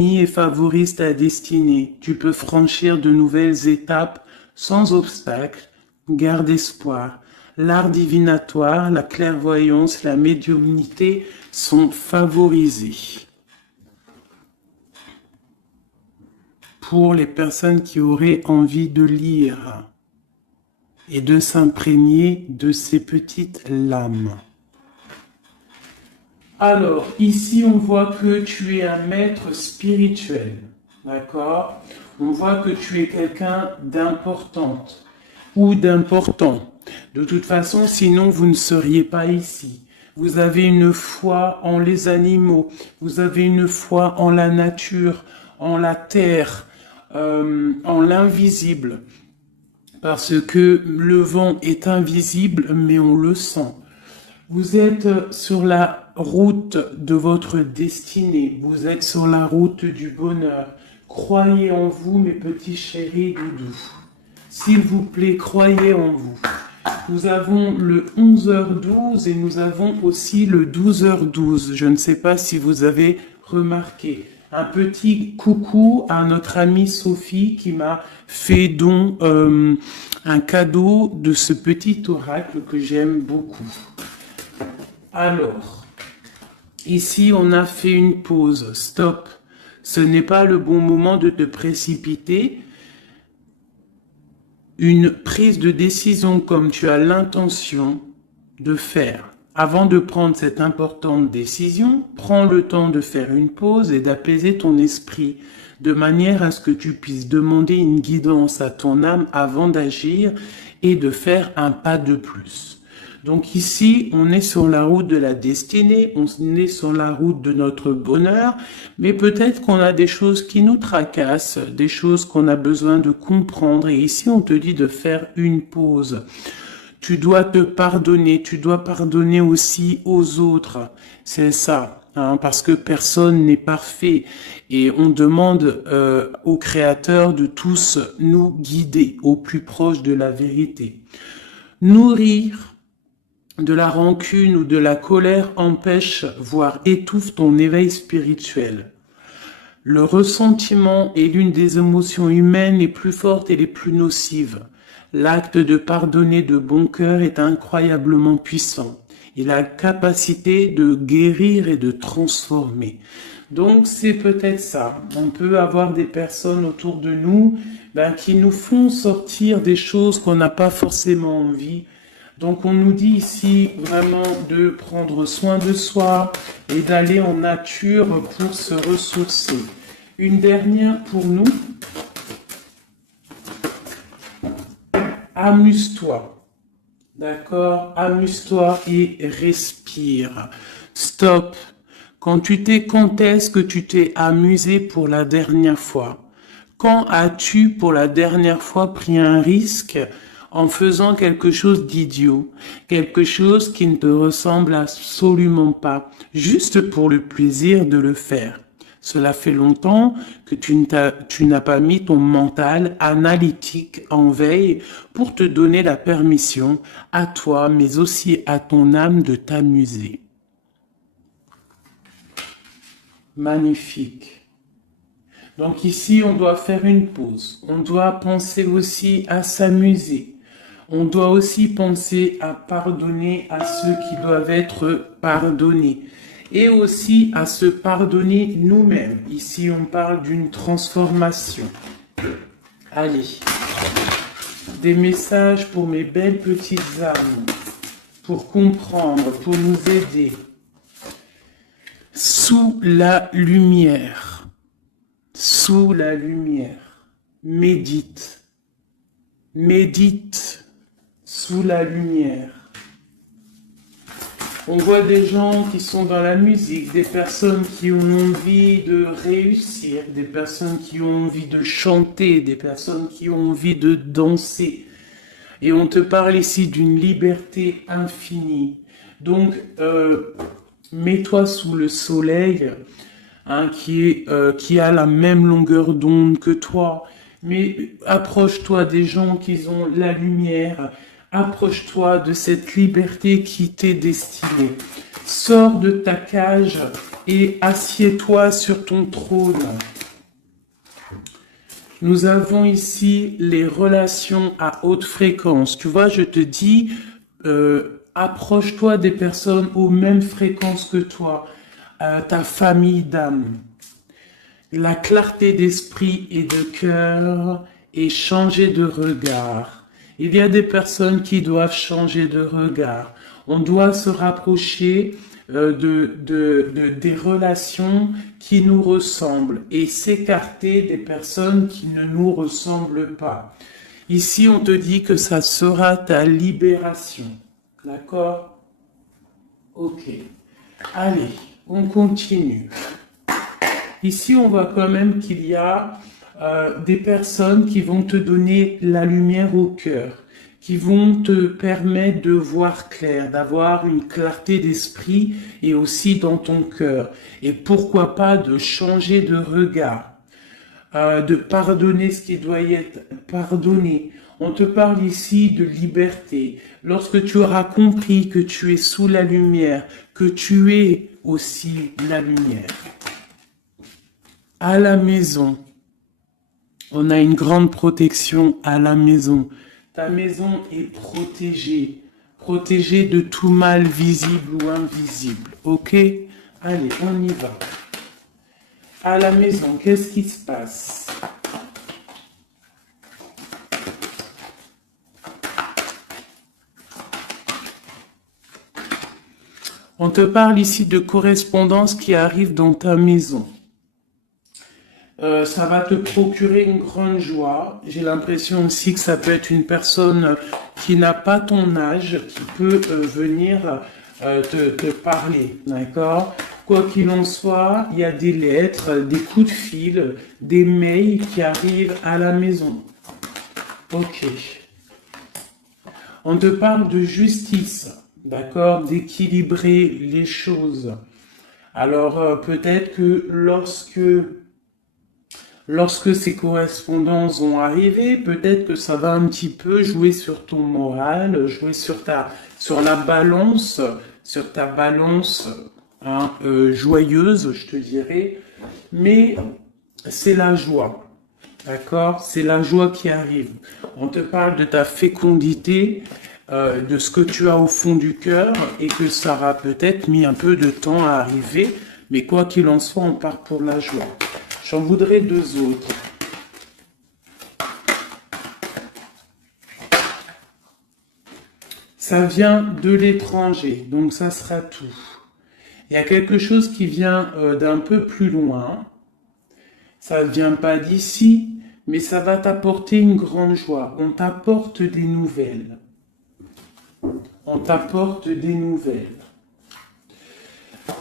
et favorise ta destinée. Tu peux franchir de nouvelles étapes sans obstacle. Garde espoir. L'art divinatoire, la clairvoyance, la médiumnité sont favorisés. Pour les personnes qui auraient envie de lire et de s'imprégner de ces petites lames. Alors, ici, on voit que tu es un maître spirituel, d'accord? On voit que tu es quelqu'un d'importante ou d'important. De toute façon, sinon, vous ne seriez pas ici. Vous avez une foi en les animaux, vous avez une foi en la nature, en la terre, en l'invisible. Parce que le vent est invisible, mais on le sent. Vous êtes sur la route de votre destinée. Vous êtes sur la route du bonheur. Croyez en vous, mes petits chéris doudous. S'il vous plaît, croyez en vous. Nous avons le 11h12 et nous avons aussi le 12h12. Je ne sais pas si vous avez remarqué. Un petit coucou à notre amie Sophie qui m'a fait don un cadeau de ce petit oracle que j'aime beaucoup. Alors, ici on a fait une pause, stop. Ce n'est pas le bon moment de te précipiter. Une prise de décision comme tu as l'intention de faire. Avant de prendre cette importante décision, prends le temps de faire une pause et d'apaiser ton esprit de manière à ce que tu puisses demander une guidance à ton âme avant d'agir et de faire un pas de plus. Donc ici, on est sur la route de la destinée, on est sur la route de notre bonheur, mais peut-être qu'on a des choses qui nous tracassent, des choses qu'on a besoin de comprendre. Et ici, on te dit de faire une pause. Tu dois te pardonner, tu dois pardonner aussi aux autres. C'est ça, hein, parce que personne n'est parfait. Et on demande au Créateur de tous nous guider au plus proche de la vérité. Nourrir de la rancune ou de la colère empêche, voire étouffe ton éveil spirituel. Le ressentiment est l'une des émotions humaines les plus fortes et les plus nocives. L'acte de pardonner de bon cœur est incroyablement puissant. Il a la capacité de guérir et de transformer. Donc c'est peut-être ça. On peut avoir des personnes autour de nous qui nous font sortir des choses qu'on n'a pas forcément envie. Donc on nous dit ici vraiment de prendre soin de soi et d'aller en nature pour se ressourcer. Une dernière pour nous. Amuse-toi. D'accord? Amuse-toi et respire. Stop. Quand est-ce que tu t'es amusé pour la dernière fois? Quand as-tu pour la dernière fois pris un risque en faisant quelque chose d'idiot, quelque chose qui ne te ressemble absolument pas, juste pour le plaisir de le faire? Cela fait longtemps que tu n'as pas mis ton mental analytique en veille pour te donner la permission à toi, mais aussi à ton âme de t'amuser. Magnifique. Donc ici, on doit faire une pause. On doit penser aussi à s'amuser. On doit aussi penser à pardonner à ceux qui doivent être pardonnés. Et aussi à se pardonner nous-mêmes. Ici, on parle d'une transformation. Allez. Des messages pour mes belles petites âmes. Pour comprendre, pour nous aider. Sous la lumière. Sous la lumière. Médite. Médite. Sous la lumière. On voit des gens qui sont dans la musique, des personnes qui ont envie de réussir, des personnes qui ont envie de chanter, des personnes qui ont envie de danser. Et on te parle ici d'une liberté infinie. Donc, mets-toi sous le soleil, qui a la même longueur d'onde que toi. Mais approche-toi des gens qui ont la lumière. Approche-toi de cette liberté qui t'est destinée. Sors de ta cage et assieds-toi sur ton trône. Nous avons ici les relations à haute fréquence. Tu vois, je te dis, approche-toi des personnes aux mêmes fréquences que toi, ta famille d'âme. La clarté d'esprit et de cœur et changer de regard. Il y a des personnes qui doivent changer de regard. On doit se rapprocher des relations qui nous ressemblent et s'écarter des personnes qui ne nous ressemblent pas. Ici, on te dit que ça sera ta libération. D'accord? Ok. Allez, on continue. Ici, on voit quand même qu'il y a des personnes qui vont te donner la lumière au cœur, qui vont te permettre de voir clair, d'avoir une clarté d'esprit et aussi dans ton cœur. Et pourquoi pas de changer de regard, de pardonner ce qui doit être pardonné. On te parle ici de liberté. Lorsque tu auras compris que tu es sous la lumière, que tu es aussi la lumière. À la maison, on a une grande protection à la maison. Ta maison est protégée, protégée de tout mal visible ou invisible. Ok? Allez, on y va. À la maison, qu'est-ce qui se passe? On te parle ici de correspondance qui arrive dans ta maison. Ça va te procurer une grande joie. J'ai l'impression aussi que ça peut être une personne qui n'a pas ton âge, qui peut venir te parler, d'accord? Quoi qu'il en soit, il y a des lettres, des coups de fil, des mails qui arrivent à la maison. Ok. On te parle de justice, d'accord? D'équilibrer les choses. Alors peut-être que lorsque ces correspondances vont arriver, peut-être que ça va un petit peu jouer sur ton moral, jouer sur la balance, sur ta balance joyeuse, je te dirais. Mais c'est la joie, d'accord? C'est la joie qui arrive. On te parle de ta fécondité, de ce que tu as au fond du cœur et que ça aura peut-être mis un peu de temps à arriver. Mais quoi qu'il en soit, on part pour la joie. J'en voudrais deux autres. Ça vient de l'étranger, donc ça sera tout. Il y a quelque chose qui vient d'un peu plus loin. Ça ne vient pas d'ici, mais ça va t'apporter une grande joie. On t'apporte des nouvelles. On t'apporte des nouvelles.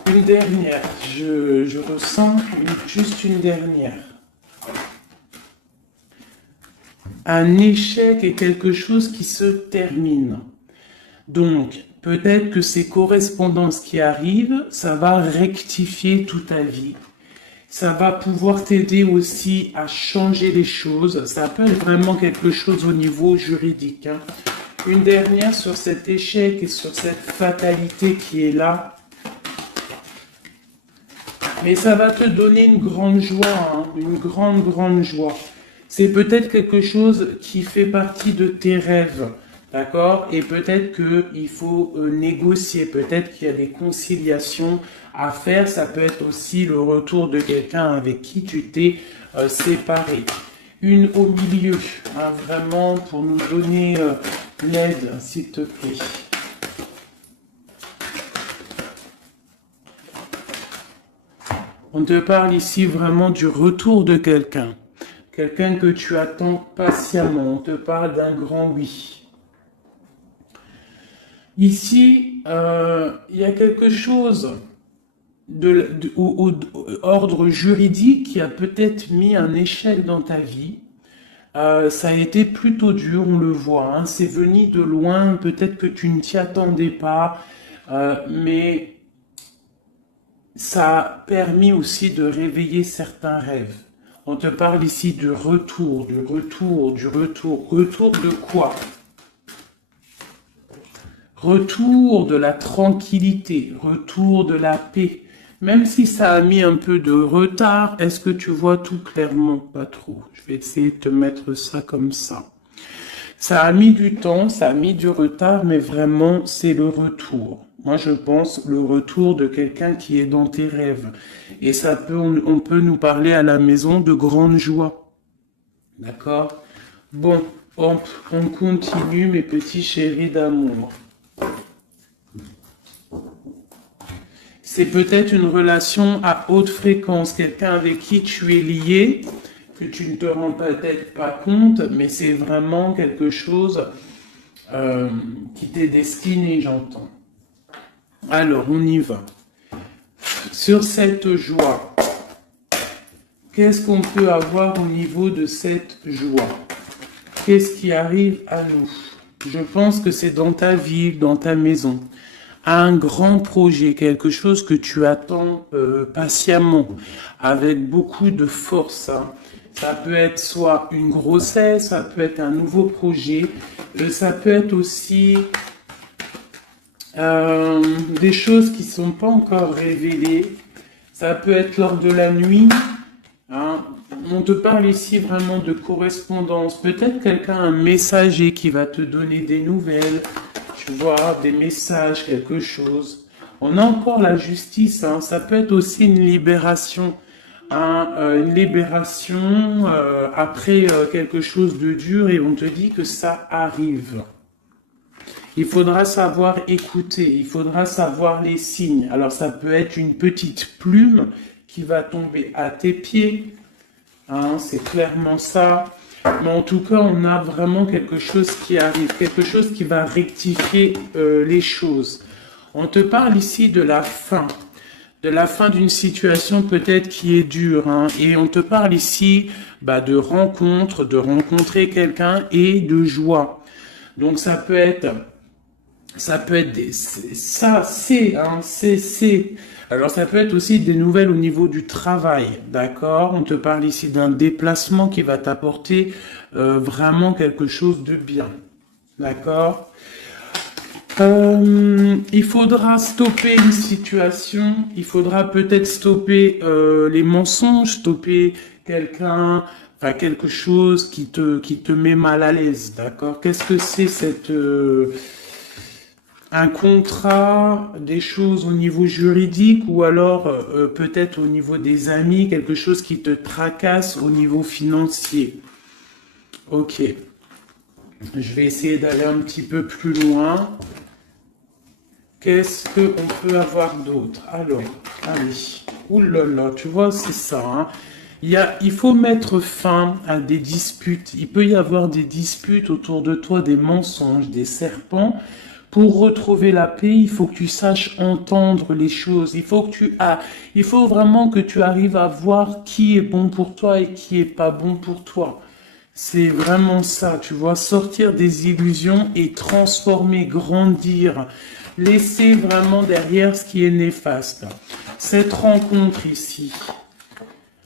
Une dernière, je ressens juste une dernière. Un échec est quelque chose qui se termine. Donc, peut-être que ces correspondances qui arrivent, ça va rectifier toute ta vie. Ça va pouvoir t'aider aussi à changer les choses. Ça peut être vraiment quelque chose au niveau juridique. Hein. Une dernière sur cet échec et sur cette fatalité qui est là. Mais ça va te donner une grande joie, hein, une grande joie. C'est peut-être quelque chose qui fait partie de tes rêves, d'accord? Et peut-être qu'il faut négocier, peut-être qu'il y a des conciliations à faire. Ça peut être aussi le retour de quelqu'un avec qui tu t'es séparé. Une au milieu, hein, vraiment pour nous donner l'aide, s'il te plaît. On te parle ici vraiment du retour de quelqu'un. Quelqu'un que tu attends patiemment. On te parle d'un grand oui. Ici, il y a quelque chose au ordre juridique qui a peut-être mis un échec dans ta vie. Ça a été plutôt dur, on le voit. Hein. C'est venu de loin. Peut-être que tu ne t'y attendais pas. Mais ça a permis aussi de réveiller certains rêves. On te parle ici du retour, Retour de quoi? Retour de la tranquillité, retour de la paix. Même si ça a mis un peu de retard, est-ce que tu vois tout clairement? Pas trop. Je vais essayer de te mettre ça comme ça. Ça a mis du temps, ça a mis du retard, mais vraiment, c'est le retour. Moi, je pense le retour de quelqu'un qui est dans tes rêves. Et ça peut, on peut nous parler à la maison de grande joie. D'accord? Bon, on continue, mes petits chéris d'amour. C'est peut-être une relation à haute fréquence, quelqu'un avec qui tu es lié, que tu ne te rends peut-être pas compte, mais c'est vraiment quelque chose qui t'est destiné, j'entends. Alors, on y va. Sur cette joie, qu'est-ce qu'on peut avoir au niveau de cette joie? Qu'est-ce qui arrive à nous? Je pense que c'est dans ta ville, dans ta maison. Un grand projet, quelque chose que tu attends patiemment, avec beaucoup de force. Hein. Ça peut être soit une grossesse, ça peut être un nouveau projet, ça peut être aussi des choses qui ne sont pas encore révélées. Ça peut être lors de la nuit. Hein. On te parle ici vraiment de correspondance. Peut-être quelqu'un, un messager qui va te donner des nouvelles. Tu vois, des messages, quelque chose. On a encore la justice, hein. Ça peut être aussi une libération. Hein, une libération après quelque chose de dur et on te dit que ça arrive. Il faudra savoir écouter, il faudra savoir les signes. Alors ça peut être une petite plume qui va tomber à tes pieds. Hein, c'est clairement ça. Mais en tout cas, on a vraiment quelque chose qui arrive, quelque chose qui va rectifier les choses. On te parle ici de la fin d'une situation peut-être qui est dure. Hein, et on te parle ici de rencontre, de rencontrer quelqu'un et de joie. Donc ça peut être Alors ça peut être aussi des nouvelles au niveau du travail, d'accord? On te parle ici d'un déplacement qui va t'apporter vraiment quelque chose de bien, d'accord? Il faudra stopper une situation, il faudra peut-être stopper les mensonges, stopper quelqu'un, enfin quelque chose qui te met mal à l'aise, d'accord? Qu'est-ce que c'est un contrat, des choses au niveau juridique ou alors peut-être au niveau des amis, quelque chose qui te tracasse au niveau financier. Ok. Je vais essayer d'aller un petit peu plus loin. Qu'est-ce qu'on peut avoir d'autre? Alors, allez. Ouh là là, tu vois, c'est ça. Hein. Il faut mettre fin à des disputes. Il peut y avoir des disputes autour de toi, des mensonges, des serpents. Pour retrouver la paix, il faut que tu saches entendre les choses. Il faut vraiment que tu arrives à voir qui est bon pour toi et qui est pas bon pour toi. C'est vraiment ça, tu vois, sortir des illusions et transformer, grandir, laisser vraiment derrière ce qui est néfaste. Cette rencontre ici,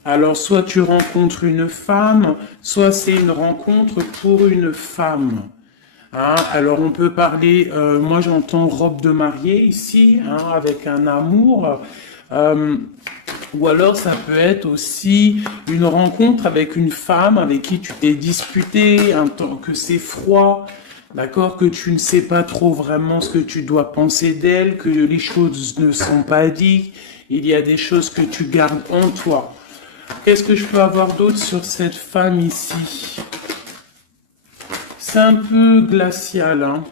alors soit tu rencontres une femme, soit c'est une rencontre pour une femme. Hein, alors on peut parler, moi j'entends robe de mariée ici, hein, avec un amour. Ou alors ça peut être aussi une rencontre avec une femme avec qui tu t'es disputé, un temps que c'est froid, d'accord, que tu ne sais pas trop vraiment ce que tu dois penser d'elle, que les choses ne sont pas dites, il y a des choses que tu gardes en toi. Qu'est-ce que je peux avoir d'autre sur cette femme ici? C'est un peu glacial, hein.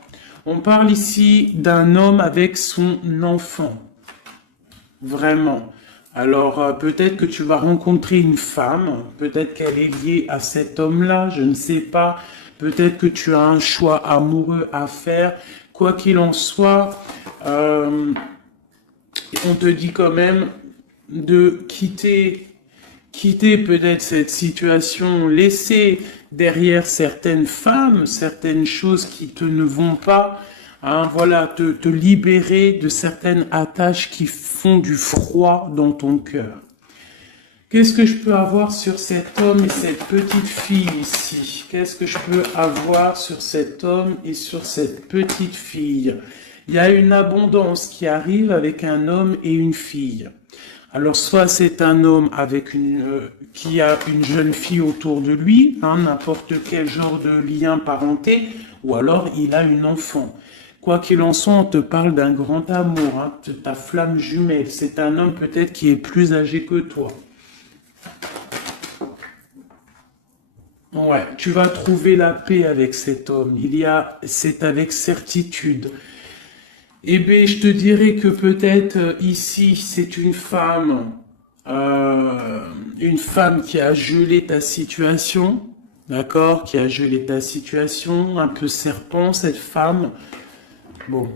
On parle ici d'un homme avec son enfant. Vraiment. Alors, peut-être que tu vas rencontrer une femme, peut-être qu'elle est liée à cet homme-là, je ne sais pas. Peut-être que tu as un choix amoureux à faire. Quoi qu'il en soit, on te dit quand même de quitter peut-être cette situation, laisser derrière certaines femmes, certaines choses qui ne vont pas, hein, voilà, te libérer de certaines attaches qui font du froid dans ton cœur. Qu'est-ce que je peux avoir sur cet homme et cette petite fille ici? Qu'est-ce que je peux avoir sur cet homme et sur cette petite fille? Il y a une abondance qui arrive avec un homme et une fille. Alors, soit c'est un homme avec qui a une jeune fille autour de lui, hein, n'importe quel genre de lien parenté, ou alors il a une enfant. Quoi qu'il en soit, on te parle d'un grand amour, hein, de ta flamme jumelle. C'est un homme peut-être qui est plus âgé que toi. Ouais, tu vas trouver la paix avec cet homme. C'est avec certitude. Eh bien, je te dirais que peut-être ici, c'est une femme qui a gelé ta situation, d'accord, qui a gelé ta situation, un peu serpent, cette femme. Bon,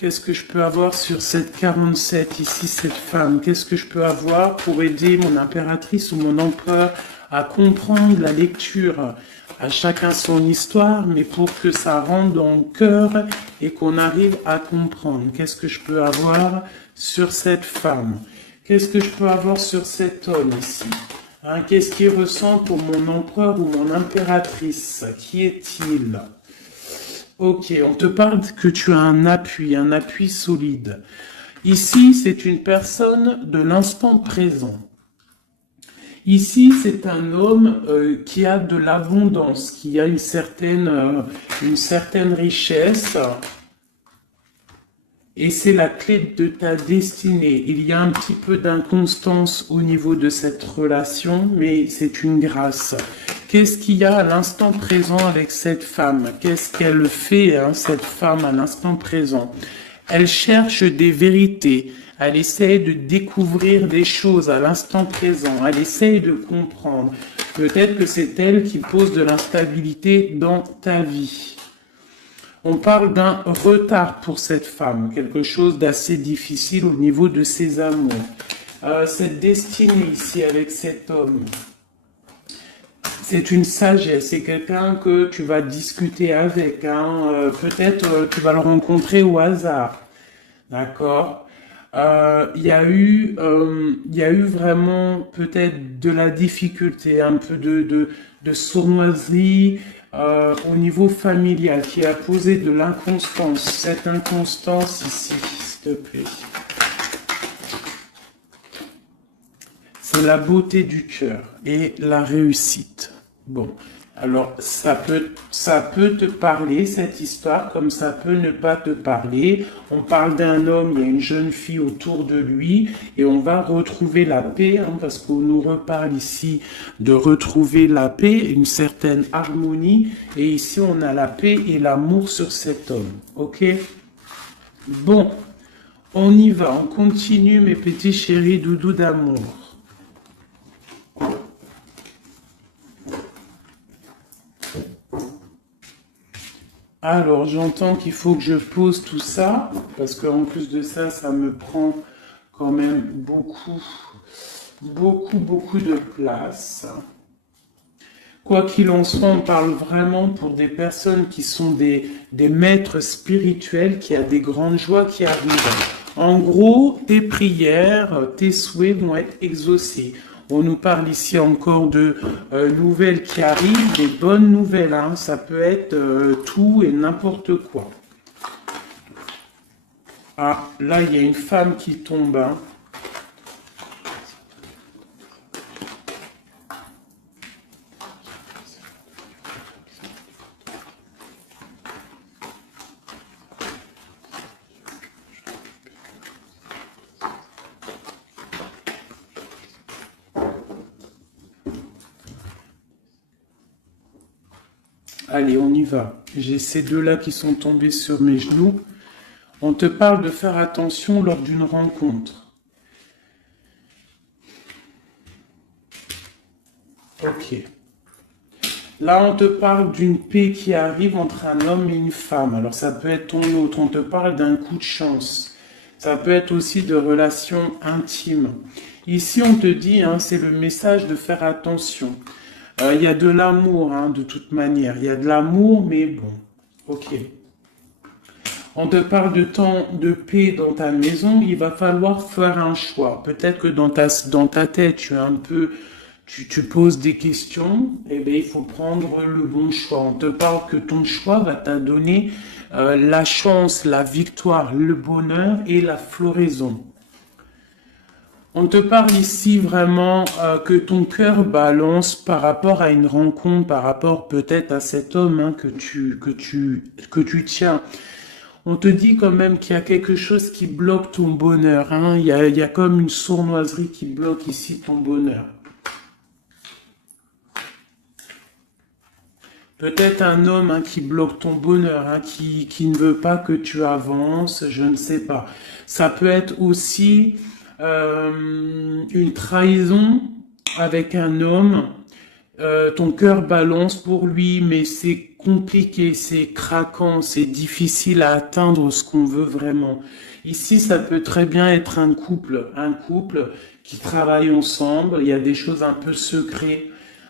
qu'est-ce que je peux avoir sur cette 47 ici, cette femme? Qu'est-ce que je peux avoir pour aider mon impératrice ou mon empereur à comprendre la lecture? À chacun son histoire, mais pour que ça rentre dans le cœur et qu'on arrive à comprendre. Qu'est-ce que je peux avoir sur cette femme? Qu'est-ce que je peux avoir sur cet homme ici? Hein, qu'est-ce qu'il ressent pour mon empereur ou mon impératrice? Qui est-il? Ok, on te parle que tu as un appui solide. Ici, c'est une personne de l'instant présent. Ici, c'est un homme qui a de l'abondance, qui a une certaine richesse. Et c'est la clé de ta destinée. Il y a un petit peu d'inconstance au niveau de cette relation, mais c'est une grâce. Qu'est-ce qu'il y a à l'instant présent avec cette femme? Qu'est-ce qu'elle fait, hein, cette femme, à l'instant présent? Elle cherche des vérités. Elle essaye de découvrir des choses à l'instant présent. Elle essaye de comprendre. Peut-être que c'est elle qui pose de l'instabilité dans ta vie. On parle d'un retard pour cette femme, quelque chose d'assez difficile au niveau de ses amours. Cette destinée ici avec cet homme, c'est une sagesse, c'est quelqu'un que tu vas discuter avec. Hein. Peut-être tu vas le rencontrer au hasard. D'accord? Il y a eu vraiment peut-être de la difficulté, un peu de sournoiserie au niveau familial qui a posé de l'inconstance. Cette inconstance ici, s'il te plaît. C'est la beauté du cœur et la réussite. Bon. Alors, ça peut te parler, cette histoire, comme ça peut ne pas te parler. On parle d'un homme, il y a une jeune fille autour de lui, et on va retrouver la paix, hein, parce qu'on nous reparle ici de retrouver la paix, une certaine harmonie, et ici on a la paix et l'amour sur cet homme. Ok? Bon, on y va, on continue mes petits chéris doudous d'amour. Alors, j'entends qu'il faut que je pose tout ça, parce qu'en plus de ça, ça me prend quand même beaucoup de place. Quoi qu'il en soit, on parle vraiment pour des personnes qui sont des maîtres spirituels, qui a des grandes joies qui arrivent. En gros, tes prières, tes souhaits vont être exaucés. On nous parle ici encore de nouvelles qui arrivent, des bonnes nouvelles. Hein. Ça peut être tout et n'importe quoi. Ah, là, il y a une femme qui tombe. Hein. Allez, on y va. J'ai ces deux-là qui sont tombés sur mes genoux. On te parle de faire attention lors d'une rencontre. Ok. Là, on te parle d'une paix qui arrive entre un homme et une femme. Alors, ça peut être ton autre. On te parle d'un coup de chance. Ça peut être aussi de relations intimes. Ici, on te dit, hein, c'est le message de faire attention. Il y a de l'amour, hein, de toute manière. Il y a de l'amour, mais bon. Ok. On te parle de temps de paix dans ta maison. Il va falloir faire un choix. Peut-être que dans ta tête, tu poses des questions, eh bien, il faut prendre le bon choix. On te parle que ton choix va t'adonner la chance, la victoire, le bonheur et la floraison. On te parle ici vraiment que ton cœur balance par rapport à une rencontre, par rapport peut-être à cet homme hein, que tu tiens. On te dit quand même qu'il y a quelque chose qui bloque ton bonheur. Hein. Il y a comme une sournoiserie qui bloque ici ton bonheur. Peut-être un homme hein, qui bloque ton bonheur, hein, qui ne veut pas que tu avances, je ne sais pas. Ça peut être aussi une trahison avec un homme. Ton cœur balance pour lui, mais c'est compliqué, c'est craquant, c'est difficile à atteindre ce qu'on veut vraiment. Ici, ça peut très bien être un couple qui travaille ensemble. Il y a des choses un peu secrètes.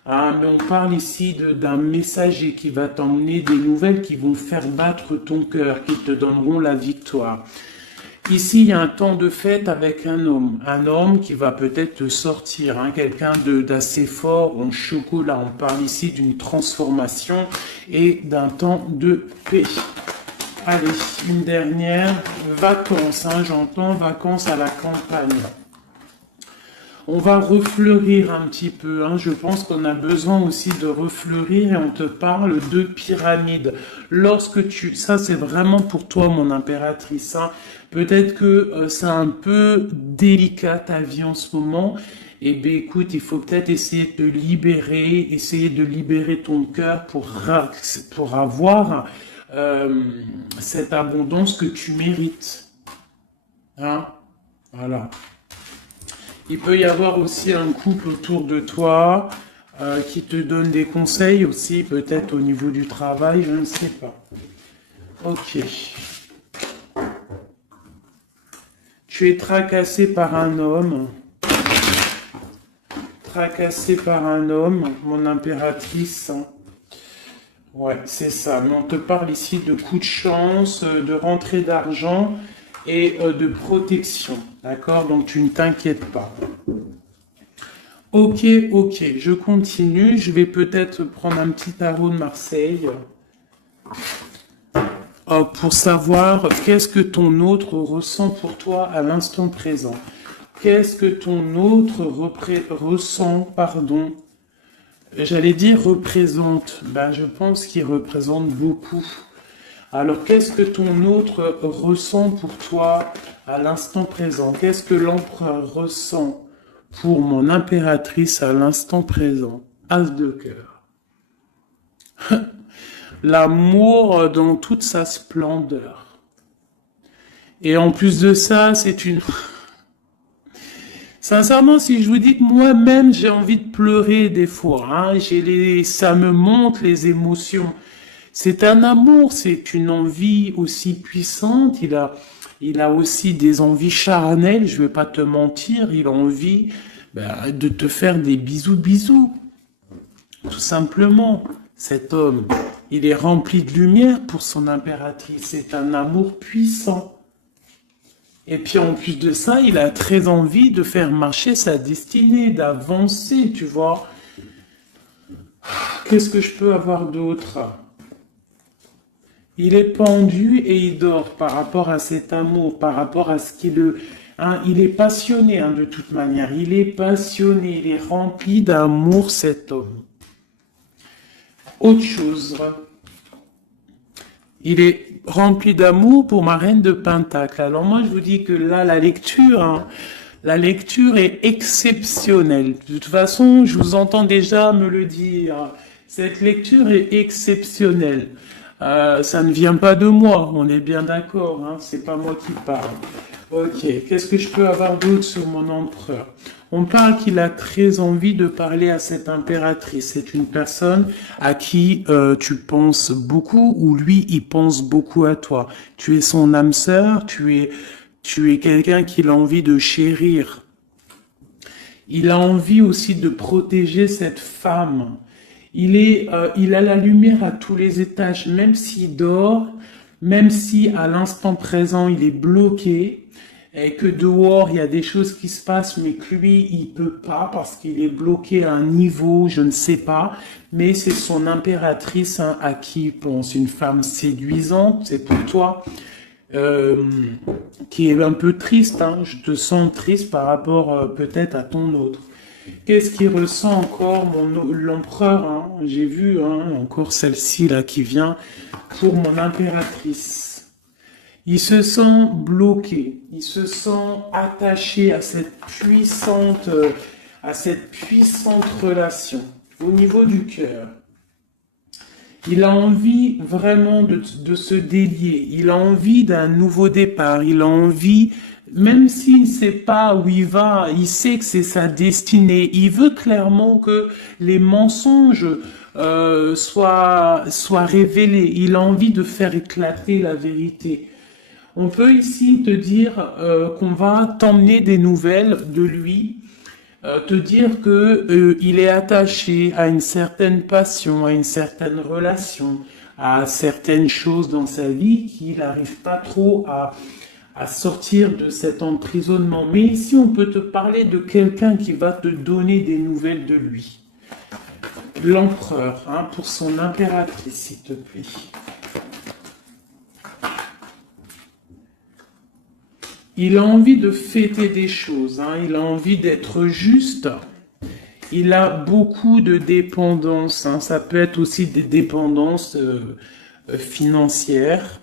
Ah, mais on parle ici d'un messager qui va t'emmener des nouvelles qui vont faire battre ton cœur, qui te donneront la victoire. Ici, il y a un temps de fête avec un homme qui va peut-être te sortir, hein, quelqu'un d'assez fort en chocolat. On parle ici d'une transformation et d'un temps de paix. Allez, une dernière, vacances, hein, j'entends vacances à la campagne. On va refleurir un petit peu, hein. Je pense qu'on a besoin aussi de refleurir et on te parle de pyramide. Ça c'est vraiment pour toi mon impératrice, hein. Peut-être que c'est un peu délicat ta vie en ce moment. Eh bien écoute, il faut peut-être essayer de te libérer, essayer de libérer ton cœur pour avoir cette abondance que tu mérites. Hein? Voilà. Il peut y avoir aussi un couple autour de toi qui te donne des conseils aussi, peut-être au niveau du travail, je ne sais pas. Ok. Tu es tracassé par un homme. Tracassé par un homme, mon impératrice. Ouais, c'est ça. Mais on te parle ici de coups de chance, de rentrée d'argent et de protection. D'accord? Donc tu ne t'inquiètes pas. Ok, je continue. Je vais peut-être prendre un petit tarot de Marseille pour savoir qu'est-ce que ton autre ressent pour toi à l'instant présent. Qu'est-ce que ton autre ressent, pardon. J'allais dire représente. Ben, je pense qu'il représente beaucoup. Alors, qu'est-ce que ton autre ressent pour toi à l'instant présent? Qu'est-ce que l'empereur ressent pour mon impératrice à l'instant présent? As de cœur. L'amour dans toute sa splendeur. Et en plus de ça, c'est une... Sincèrement, si je vous dis que moi-même, j'ai envie de pleurer des fois, hein, ça me monte les émotions. C'est un amour, c'est une envie aussi puissante. Il a aussi des envies charnelles, je vais pas te mentir. Il a envie de te faire des bisous. Tout simplement, cet homme, il est rempli de lumière pour son impératrice. C'est un amour puissant. Et puis en plus de ça, il a très envie de faire marcher sa destinée, d'avancer, tu vois. Qu'est-ce que je peux avoir d'autre? Il est pendu et il dort par rapport à cet amour, par rapport à ce il est passionné hein, de toute manière. Il est passionné, il est rempli d'amour cet homme. Autre chose. Il est rempli d'amour pour ma reine de Pentacle. Alors moi, je vous dis que là, la lecture est exceptionnelle. De toute façon, je vous entends déjà me le dire. Cette lecture est exceptionnelle. Ça ne vient pas de moi, on est bien d'accord, hein, c'est pas moi qui parle. Ok, qu'est-ce que je peux avoir d'autre sur mon empereur? On parle qu'il a très envie de parler à cette impératrice. C'est une personne à qui tu penses beaucoup ou lui, il pense beaucoup à toi. Tu es son âme sœur, tu es quelqu'un qu'il a envie de chérir. Il a envie aussi de protéger cette femme. Il a la lumière à tous les étages, même s'il dort, même si à l'instant présent il est bloqué, et que dehors, il y a des choses qui se passent, mais que lui, il peut pas parce qu'il est bloqué à un niveau, je ne sais pas, mais c'est son impératrice hein, à qui il pense. Une femme séduisante, c'est pour toi, euh, qui est un peu triste, hein. Je te sens triste par rapport peut-être à ton autre. Qu'est-ce qu'il ressent encore, l'empereur hein. J'ai vu hein, encore celle-ci là qui vient pour mon impératrice. Il se sent bloqué, il se sent attaché à cette puissante relation au niveau du cœur. Il a envie vraiment de se délier, il a envie d'un nouveau départ, il a envie, même s'il ne sait pas où il va, il sait que c'est sa destinée, il veut clairement que les mensonges soient révélés, il a envie de faire éclater la vérité. On peut ici te dire qu'on va t'emmener des nouvelles de lui, te dire que il est attaché à une certaine passion, à une certaine relation, à certaines choses dans sa vie qu'il n'arrive pas trop à sortir de cet emprisonnement. Mais ici, on peut te parler de quelqu'un qui va te donner des nouvelles de lui. L'empereur, hein, pour son impératrice, s'il te plaît. Il a envie de fêter des choses, hein, il a envie d'être juste. Il a beaucoup de dépendances, hein, ça peut être aussi des dépendances financières.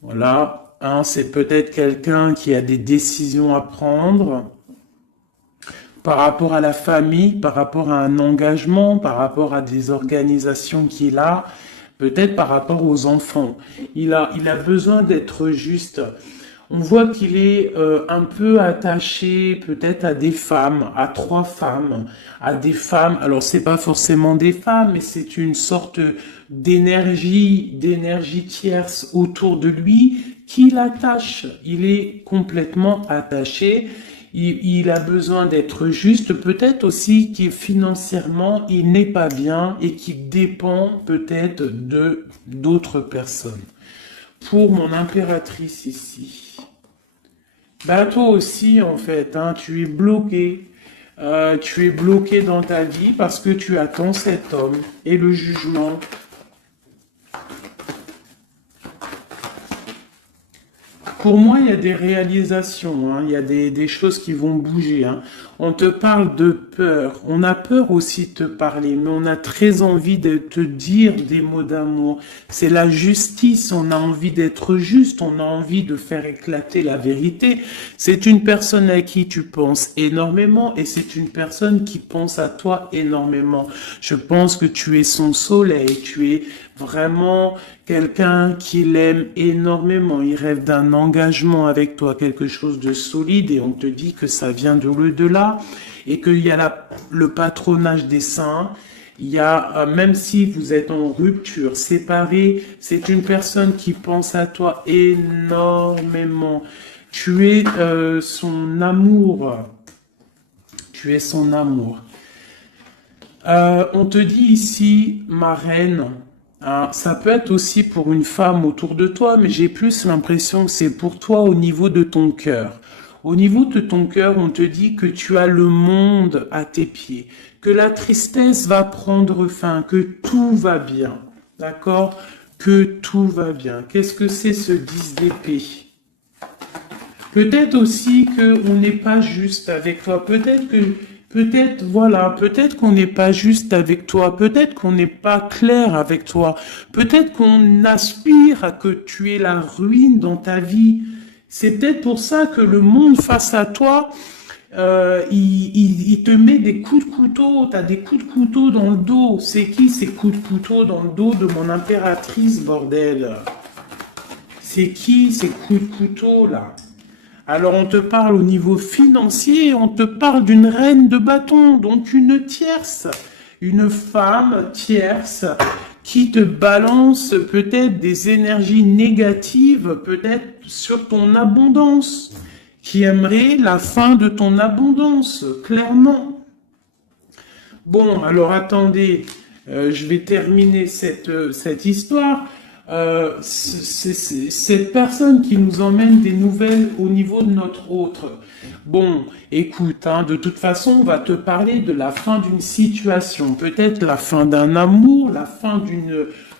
Voilà, hein, c'est peut-être quelqu'un qui a des décisions à prendre par rapport à la famille, par rapport à un engagement, par rapport à des organisations qu'il a, peut-être par rapport aux enfants. Il a besoin d'être juste. On voit qu'il est un peu attaché peut-être à des femmes, à 3 femmes, à des femmes. Alors c'est pas forcément des femmes, mais c'est une sorte d'énergie tierce autour de lui qui l'attache. Il est complètement attaché. Il a besoin d'être juste, peut-être aussi que financièrement il n'est pas bien et qu'il dépend peut-être de d'autres personnes. Pour mon impératrice ici. Bah toi aussi en fait, hein, tu es bloqué. Tu es bloqué dans ta vie parce que tu attends cet homme et le jugement. Pour moi, il y a des réalisations, hein, il y a des choses qui vont bouger. Hein. On te parle de peur. On a peur aussi de te parler, mais on a très envie de te dire des mots d'amour. C'est la justice. On a envie d'être juste. On a envie de faire éclater la vérité. C'est une personne à qui tu penses énormément et c'est une personne qui pense à toi énormément. Je pense que tu es son soleil. Tu es vraiment quelqu'un qui l'aime énormément. Il rêve d'un engagement avec toi, quelque chose de solide, et on te dit que ça vient de l'au-delà et qu'il y a le patronage des saints. Il y a, même si vous êtes en rupture, séparés, c'est une personne qui pense à toi énormément. Tu es son amour. Tu es son amour. On te dit ici, ma reine, ça peut être aussi pour une femme autour de toi, mais j'ai plus l'impression que c'est pour toi au niveau de ton cœur. Au niveau de ton cœur, on te dit que tu as le monde à tes pieds, que la tristesse va prendre fin, que tout va bien, d'accord? Que tout va bien. Qu'est-ce que c'est ce 10 d'épée? Peut-être aussi qu'on n'est pas juste avec toi, peut-être qu'on n'est pas juste avec toi, peut-être qu'on n'est pas clair avec toi, peut-être qu'on aspire à que tu aies la ruine dans ta vie. C'est peut-être pour ça que le monde face à toi, il te met des coups de couteau, t'as des coups de couteau dans le dos. C'est qui ces coups de couteau dans le dos de mon impératrice, bordel? C'est qui ces coups de couteau là? Alors on te parle au niveau financier, on te parle d'une reine de bâton, donc une tierce, une femme tierce qui te balance peut-être des énergies négatives, peut-être sur ton abondance, qui aimerait la fin de ton abondance, clairement. Bon, alors attendez, je vais terminer cette histoire. c'est cette personne qui nous emmène des nouvelles au niveau de notre autre. Bon, écoute, hein, de toute façon, on va te parler de la fin d'une situation, peut-être la fin d'un amour, la fin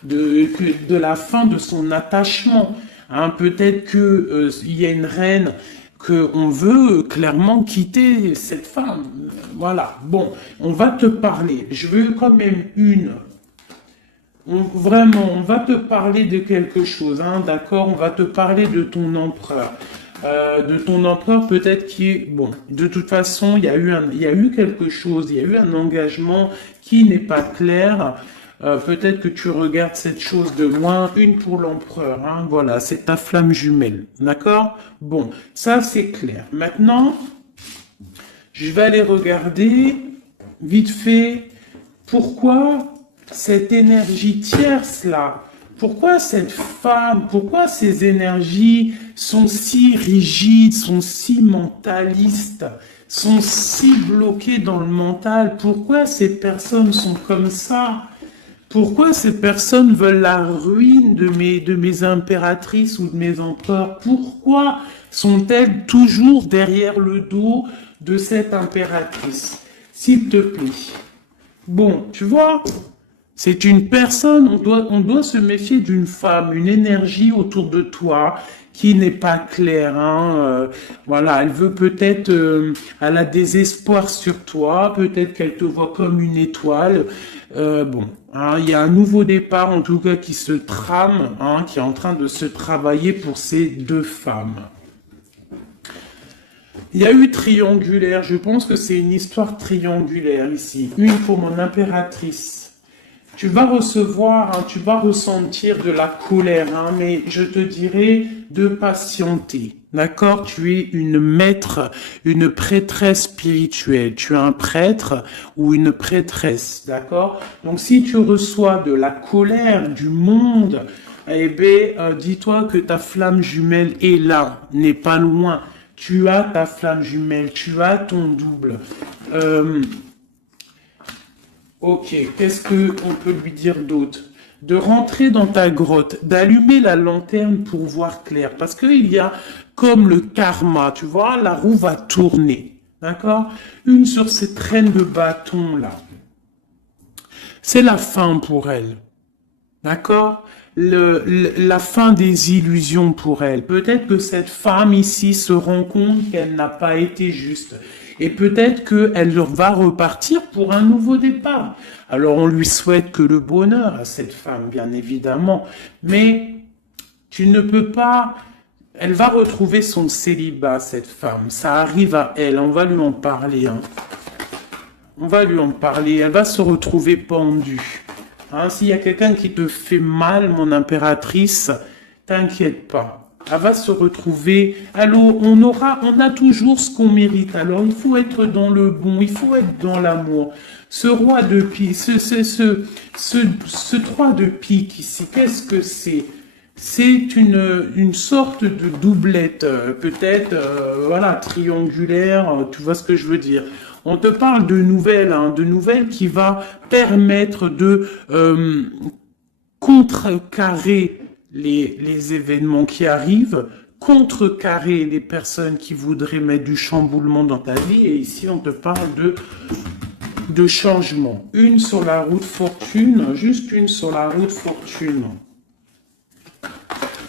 de la fin de son attachement. Hein, peut-être que il y a une reine que on veut clairement quitter cette femme. Voilà. Bon, on va te parler. Je veux quand même vraiment, on va te parler de quelque chose, hein, d'accord? On va te parler de ton empereur. De ton empereur peut-être qui est... Bon, de toute façon, il y a eu quelque chose, il y a eu un engagement qui n'est pas clair. Peut-être que tu regardes cette chose de loin, une pour l'empereur, hein, voilà, c'est ta flamme jumelle, d'accord? Bon, ça c'est clair. Maintenant, je vais aller regarder, vite fait, pourquoi cette énergie tierce là, pourquoi cette femme, pourquoi ces énergies sont si rigides, sont si mentalistes, sont si bloquées dans le mental, pourquoi ces personnes sont comme ça? Pourquoi ces personnes veulent la ruine de mes impératrices ou de mes empereurs? Pourquoi sont-elles toujours derrière le dos de cette impératrice? S'il te plaît. Bon, tu vois, c'est une personne, on doit se méfier d'une femme, une énergie autour de toi qui n'est pas claire. Hein, voilà, elle veut peut-être, elle a des espoirs sur toi, peut-être qu'elle te voit comme une étoile. Bon, hein, il y a un nouveau départ en tout cas qui se trame, hein, qui est en train de se travailler pour ces deux femmes. Il y a eu triangulaire, je pense que c'est une histoire triangulaire ici. Une pour mon impératrice. Tu vas recevoir, hein, tu vas ressentir de la colère, hein, mais je te dirais de patienter. D'accord? Tu es une maître, une prêtresse spirituelle. Tu es un prêtre ou une prêtresse. D'accord? Donc si tu reçois de la colère du monde, eh bien, dis-toi que ta flamme jumelle est là, n'est pas loin. Tu as ta flamme jumelle, tu as ton double. Ok, qu'est-ce qu'on peut lui dire d'autre? De rentrer dans ta grotte, d'allumer la lanterne pour voir clair. Parce qu'il y a comme le karma, tu vois, la roue va tourner. D'accord? Une sur ces traînes de bâton là. C'est la fin pour elle. D'accord? La fin des illusions pour elle. Peut-être que cette femme ici se rend compte qu'elle n'a pas été juste. Et peut-être qu'elle va repartir pour un nouveau départ. Alors on lui souhaite que le bonheur à cette femme, bien évidemment. Mais tu ne peux pas... Elle va retrouver son célibat, cette femme. Ça arrive à elle. On va lui en parler. Hein. On va lui en parler. Elle va se retrouver pendue. Hein, s'il y a quelqu'un qui te fait mal, mon impératrice, t'inquiète pas. Elle va se retrouver. Alors, on a toujours ce qu'on mérite. Alors, il faut être dans le bon, il faut être dans l'amour. Ce roi de pique, ce 3 de pique ici, qu'est-ce que c'est? C'est une sorte de doublette, peut-être, voilà, triangulaire, tu vois ce que je veux dire. On te parle de nouvelles, hein, de nouvelles qui va permettre de contrecarrer les événements qui arrivent, contrecarrer les personnes qui voudraient mettre du chamboulement dans ta vie. Et ici, on te parle de changement. Une sur la route fortune, juste une sur la route fortune.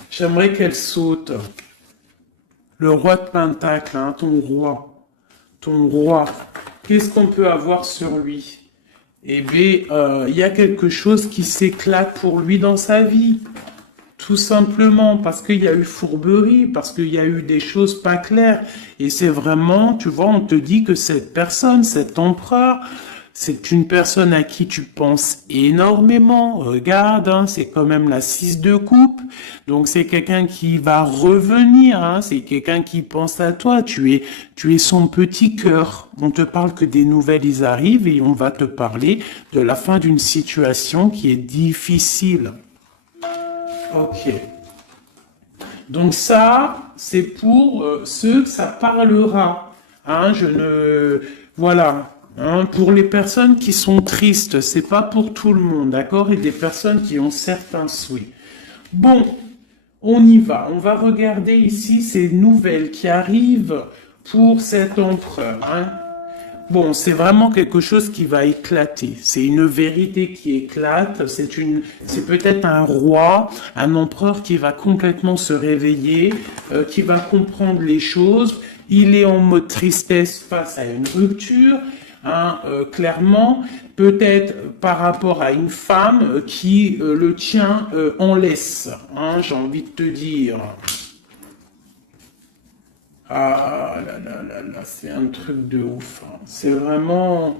J'aimerais qu'elle saute. Le roi de Pentacle, hein, ton roi. Ton roi. Qu'est-ce qu'on peut avoir sur lui? Eh bien, il y a quelque chose qui s'éclate pour lui dans sa vie. Tout simplement parce qu'il y a eu fourberie, parce qu'il y a eu des choses pas claires. Et c'est vraiment, tu vois, on te dit que cette personne, cet empereur, c'est une personne à qui tu penses énormément. Regarde, hein, c'est quand même la 6 de coupe. Donc c'est quelqu'un qui va revenir. Hein, c'est quelqu'un qui pense à toi. Tu es son petit cœur. On te parle que des nouvelles, ils arrivent et on va te parler de la fin d'une situation qui est difficile. Ok. Donc ça, c'est pour ceux que ça parlera. Hein, voilà. Hein, pour les personnes qui sont tristes, c'est pas pour tout le monde, d'accord? Et des personnes qui ont certains souhaits. Bon, on y va. On va regarder ici ces nouvelles qui arrivent pour cet empereur. Hein. Bon, c'est vraiment quelque chose qui va éclater. C'est une vérité qui éclate. C'est peut-être un roi, un empereur qui va complètement se réveiller, qui va comprendre les choses. Il est en mode tristesse face à une rupture. Hein, clairement, peut-être par rapport à une femme qui le tient en laisse, hein, j'ai envie de te dire. Ah là là là là, c'est un truc de ouf. Hein. C'est vraiment.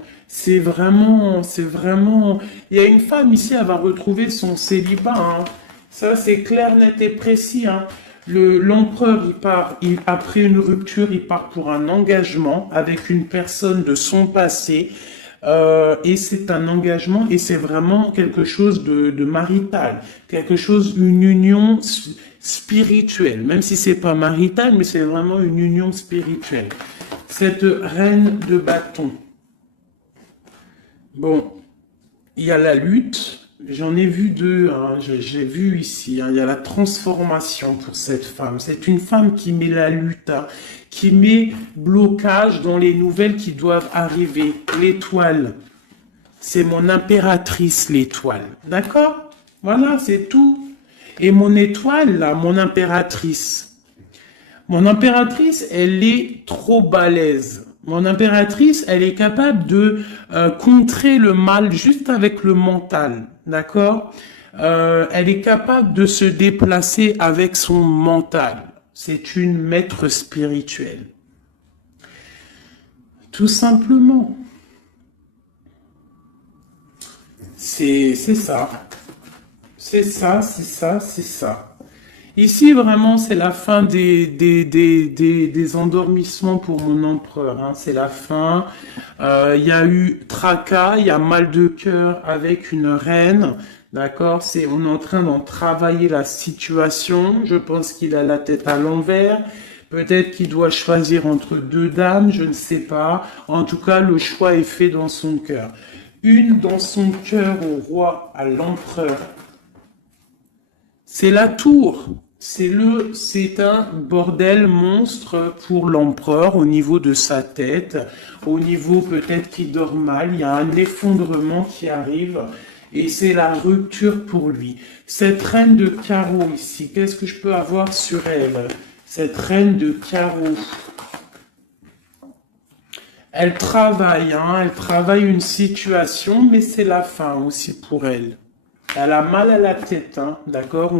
Il y a une femme ici, elle va retrouver son célibat. Hein. Ça, c'est clair, net et précis. Hein. L'empereur, après une rupture, il part pour un engagement avec une personne de son passé. Et c'est un engagement et c'est vraiment quelque chose de marital, une union spirituelle, même si c'est pas marital, mais c'est vraiment une union spirituelle. Cette reine de bâton. Bon, il y a la lutte. J'en ai vu deux, hein, j'ai vu ici, hein, il y a la transformation pour cette femme. C'est une femme qui met la lutte, hein, qui met blocage dans les nouvelles qui doivent arriver. L'étoile, c'est mon impératrice, l'étoile. D'accord? Voilà, c'est tout. Et mon étoile, là, mon impératrice, elle est trop balèze. Mon impératrice, elle est capable de contrer le mal juste avec le mental, d'accord? Elle est capable de se déplacer avec son mental. C'est une maître spirituelle. Tout simplement. C'est ça. C'est ça, c'est ça, c'est ça. Ici, vraiment, c'est la fin des endormissements pour mon empereur. Hein. C'est la fin. Il y a eu tracas, il y a mal de cœur avec une reine. D'accord? On est en train d'en travailler la situation. Je pense qu'il a la tête à l'envers. Peut-être qu'il doit choisir entre deux dames, je ne sais pas. En tout cas, le choix est fait dans son cœur. Une dans son cœur au roi, à l'empereur. C'est la tour. C'est un bordel monstre pour l'empereur au niveau de sa tête, au niveau peut-être qu'il dort mal, il y a un effondrement qui arrive et c'est la rupture pour lui. Cette reine de carreau ici, qu'est-ce que je peux avoir sur elle? Cette reine de carreau. Elle travaille une situation, mais c'est la fin aussi pour elle. Elle a mal à la tête, hein, d'accord?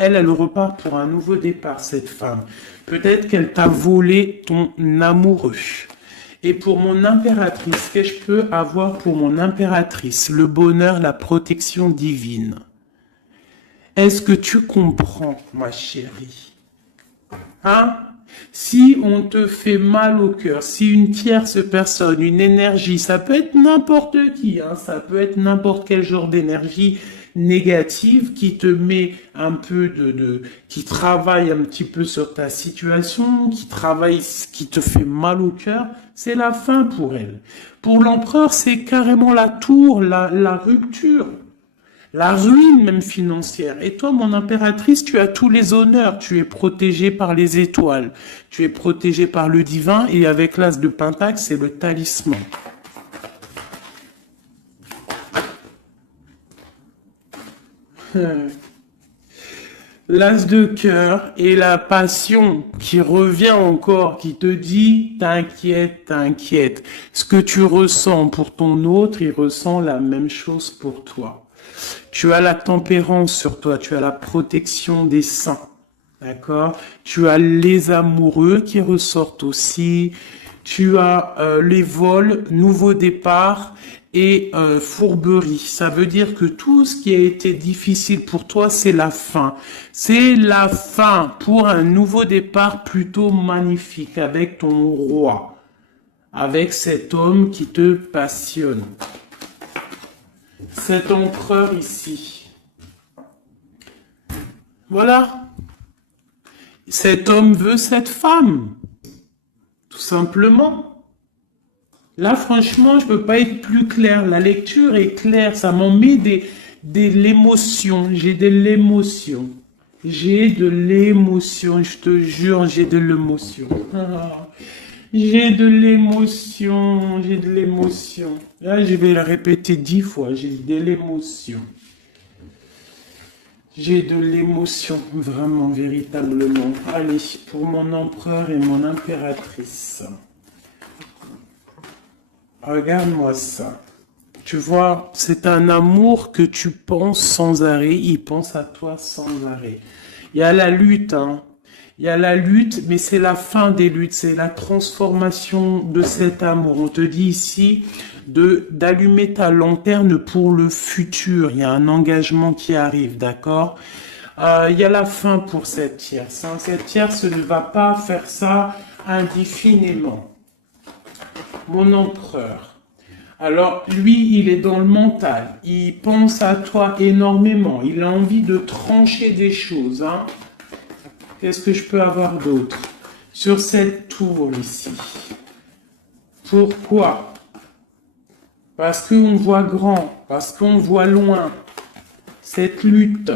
Elle repart pour un nouveau départ, cette femme. Peut-être qu'elle t'a volé ton amoureux. Et pour mon impératrice, qu'est-ce que je peux avoir pour mon impératrice? Le bonheur, la protection divine. Est-ce que tu comprends, ma chérie? Hein? Si on te fait mal au cœur, si une tierce personne, une énergie, ça peut être n'importe qui, hein, ça peut être n'importe quel genre d'énergie négative qui te met un peu qui travaille un petit peu sur ta situation, qui te fait mal au cœur, c'est la fin pour elle. Pour l'empereur, c'est carrément la tour, la rupture. La ruine même financière. Et toi, mon impératrice, tu as tous les honneurs. Tu es protégée par les étoiles. Tu es protégée par le divin. Et avec l'as de Pentacle, c'est le talisman. L'as de cœur et la passion qui revient encore, qui te dit, t'inquiète, t'inquiète. Ce que tu ressens pour ton autre, il ressent la même chose pour toi. Tu as la tempérance sur toi, tu as la protection des saints, d'accord? Tu as les amoureux qui ressortent aussi, tu as les vols, nouveau départ et fourberie. Ça veut dire que tout ce qui a été difficile pour toi, c'est la fin. C'est la fin pour un nouveau départ plutôt magnifique avec ton roi, avec cet homme qui te passionne. Cet empereur ici. Voilà. Cet homme veut cette femme. Tout simplement. Là, franchement, je peux pas être plus clair. La lecture est claire. Ça m'en met de l'émotion. J'ai de l'émotion. J'ai de l'émotion, je te jure, j'ai de l'émotion. Ah, j'ai de l'émotion, j'ai de l'émotion. Là, je vais le répéter 10 fois, j'ai de l'émotion. J'ai de l'émotion, vraiment, véritablement. Allez, pour mon empereur et mon impératrice. Regarde-moi ça. Tu vois, c'est un amour que tu penses sans arrêt, il pense à toi sans arrêt. Il y a la lutte, hein. Il y a la lutte, mais c'est la fin des luttes, c'est la transformation de cet amour. On te dit ici d'allumer ta lanterne pour le futur. Il y a un engagement qui arrive, d'accord? Il y a la fin pour cette tierce, hein. Cette tierce ne va pas faire ça indéfiniment. Mon empereur. Alors, lui, il est dans le mental. Il pense à toi énormément. Il a envie de trancher des choses, hein. Qu'est-ce que je peux avoir d'autre? Sur cette tour ici. Pourquoi? Parce qu'on voit grand, parce qu'on voit loin. Cette lutte,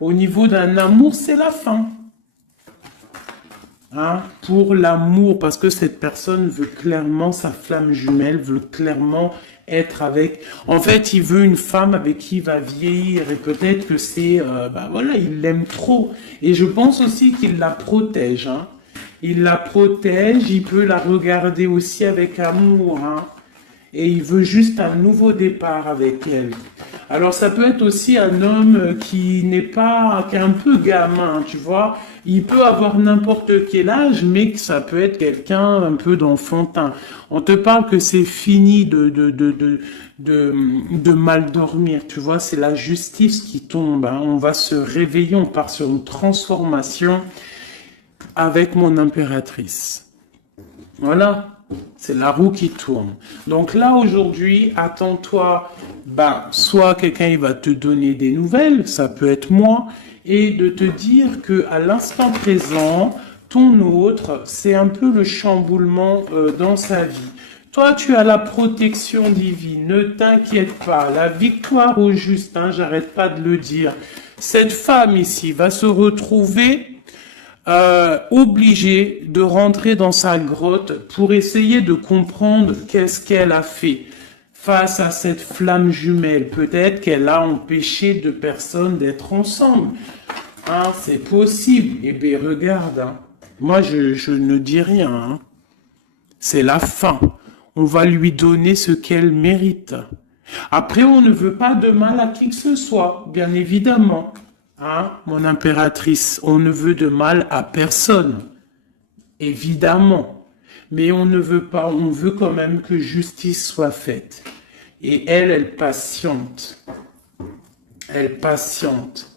au niveau d'un amour, c'est la fin. Hein, pour l'amour, parce que cette personne veut clairement, sa flamme jumelle veut clairement être avec... En fait, il veut une femme avec qui il va vieillir, et peut-être que c'est... voilà, il l'aime trop. Et je pense aussi qu'il la protège. Hein. Il la protège, il peut la regarder aussi avec amour. Hein. Et il veut juste un nouveau départ avec elle. Alors ça peut être aussi un homme qui n'est pas, qui est un peu gamin, tu vois. Il peut avoir n'importe quel âge, mais que ça peut être quelqu'un un peu d'enfantin. On te parle que c'est fini de mal dormir, tu vois. C'est la justice qui tombe. Hein. On va se réveiller, on part sur une transformation avec mon impératrice. Voilà. C'est la roue qui tourne. Donc là, aujourd'hui, attends-toi, soit quelqu'un il va te donner des nouvelles, ça peut être moi, et de te dire que à l'instant présent, ton autre, c'est un peu le chamboulement dans sa vie. Toi, tu as la protection divine, ne t'inquiète pas, la victoire au juste, hein, j'arrête pas de le dire. Cette femme ici va se retrouver obligée de rentrer dans sa grotte pour essayer de comprendre qu'est-ce qu'elle a fait face à cette flamme jumelle. Peut-être qu'elle a empêché deux personnes d'être ensemble. Hein, c'est possible. Eh bien, regarde. Hein. Moi, je ne dis rien. Hein. C'est la fin. On va lui donner ce qu'elle mérite. Après, on ne veut pas de mal à qui que ce soit, bien évidemment. Hein, mon impératrice, on ne veut de mal à personne, évidemment. Mais on ne veut pas, on veut quand même que justice soit faite. Et elle patiente. Elle patiente.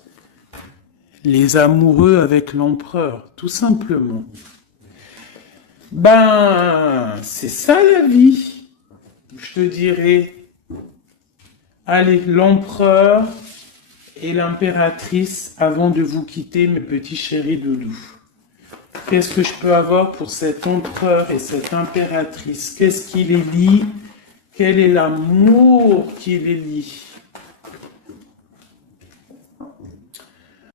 Les amoureux avec l'empereur, tout simplement. C'est ça la vie. Je te dirais, allez, l'empereur et l'impératrice avant de vous quitter, mes petits chéris doudous. Qu'est-ce que je peux avoir pour cet empereur et cette impératrice? Qu'est-ce qui les lie? Quel est l'amour qui les lie?